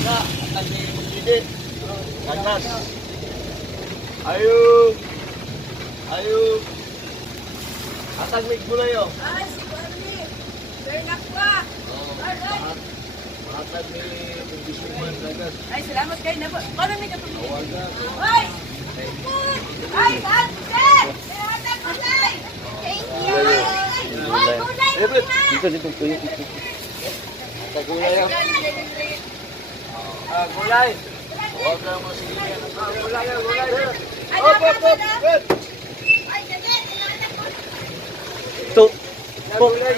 Maka, akan ni Mugidi. Kanas. Ayo. Ayo. Akan may gulay oh. Ay, si Barney. Bernak pa. Akan ni Bisuman Kanas. Ay, salamat kayo na po. Paano may kapatid? Awal na. Ay! Ay, Sansen! Salamat kulay! Thank you! Ay, kulay! Dito kuya dito. Sa gulay oh. Gulay. Huwag na masigyan. Gulay. Ay, dapat po na! Ay, Janet! Inanak ko! Ito. Gulay.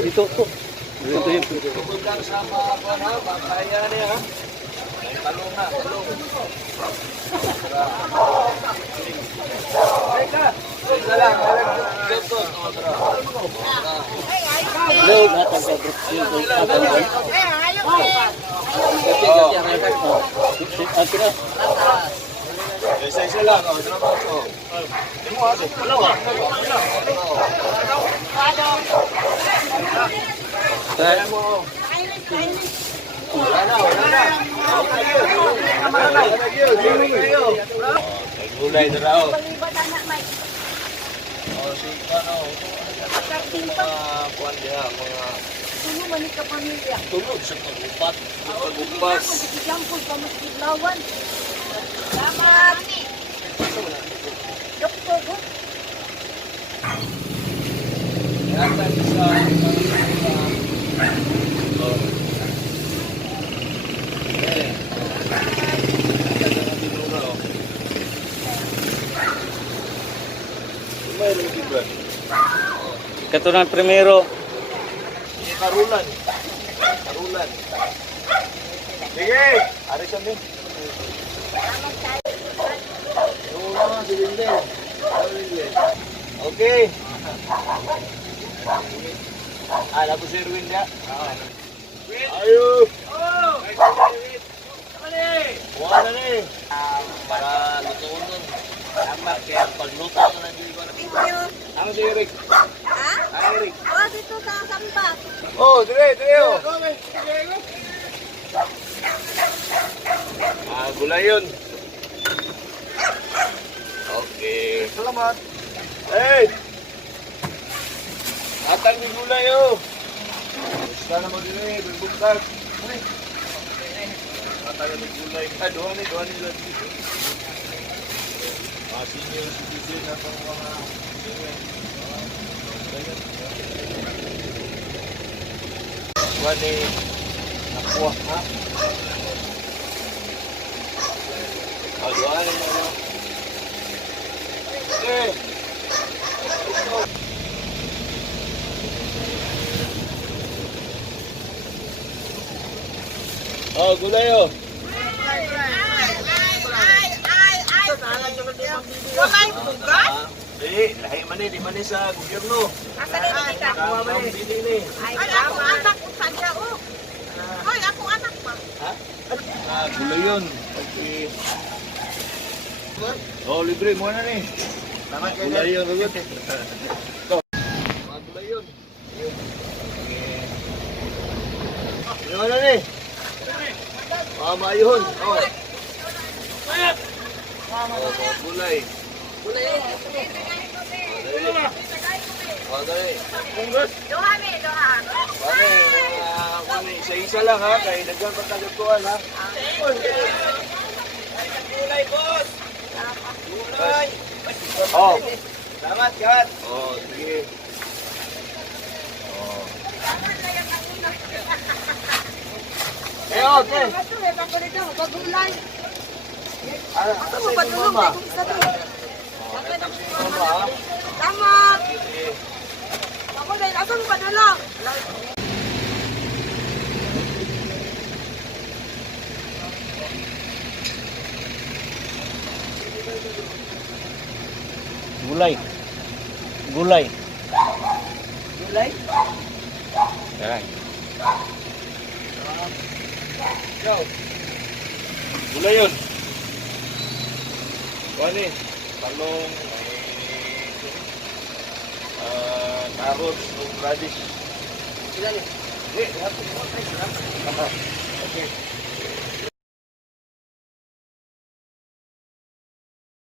Dito po. Dito yun. Tungkol lang sa mga kuwan ha. Bakaya niya ha. Talong na. Talong. Teka. Isa lang. Dito. Hello, natag sa group dito. Atira. Isa lang. Imo ate. Kaya mo. Gulay na raw. Palibat anak, Mike. Si ano, kuwan dia, mga Sino man ka pamilya? tulog sa pagupat. Pagupas. Bigyan ko sa mas biglawan. Salamat! Doktor, oh. Yatan sa mayroon din ba? Katunan primero. Karulan. Karulan. Sige! Ari sa min. Okay. Alam ko si Erwin niya. Ayo! Buwan na ni. Para lutuon nun. Tama, kaya pagluto ko na dito. Thank you. Ano si Eric? Ha? Eric. Oh, dito sa sambat. Oh, dire oh. Gulay yun. Okay. Salamat. Hey! Atang di gulay oh. Gusto na mo dire, berbukag. Atang di gulay. Doa ni lang dito. Senior citizen atau mga wani nakuha ha? Aduan mo. Okay. Oh, gulay oh. Walay bugas? Lahi man di man sa gobyerno. Asa din kita? Kuha man bili ni. Ay, ako anak ko sa siya, oh. Hoy, ako anak pa. Ha? Gulay yun. Okay. Oh, libre mo na ni. Tama kayo. Gulay yun, rugot. Gulay yun. Ano na ni? Mamayun. Oh. Oh, gulay. Gulay. Doha mi, doha. Kami, isa-isa lang ha, kaya nagyan pa tagatuan ha. Gulay, boss! Gulay! Oh! Salamat, Kat! Oh, sige. Oh. Okay. Ito, may bako nito, pagulay. Ano Ako ba pa yung tulong, mama? may kung isa to. Mama ha? Salamat! Sige. Ako dahil, asan pa tulong? Gulay. Gulay. Gulay? Yan. Ikaw. Gulay yun. Wani, talong, carrots, radish. Sila niya. Eh, lahat. Yes.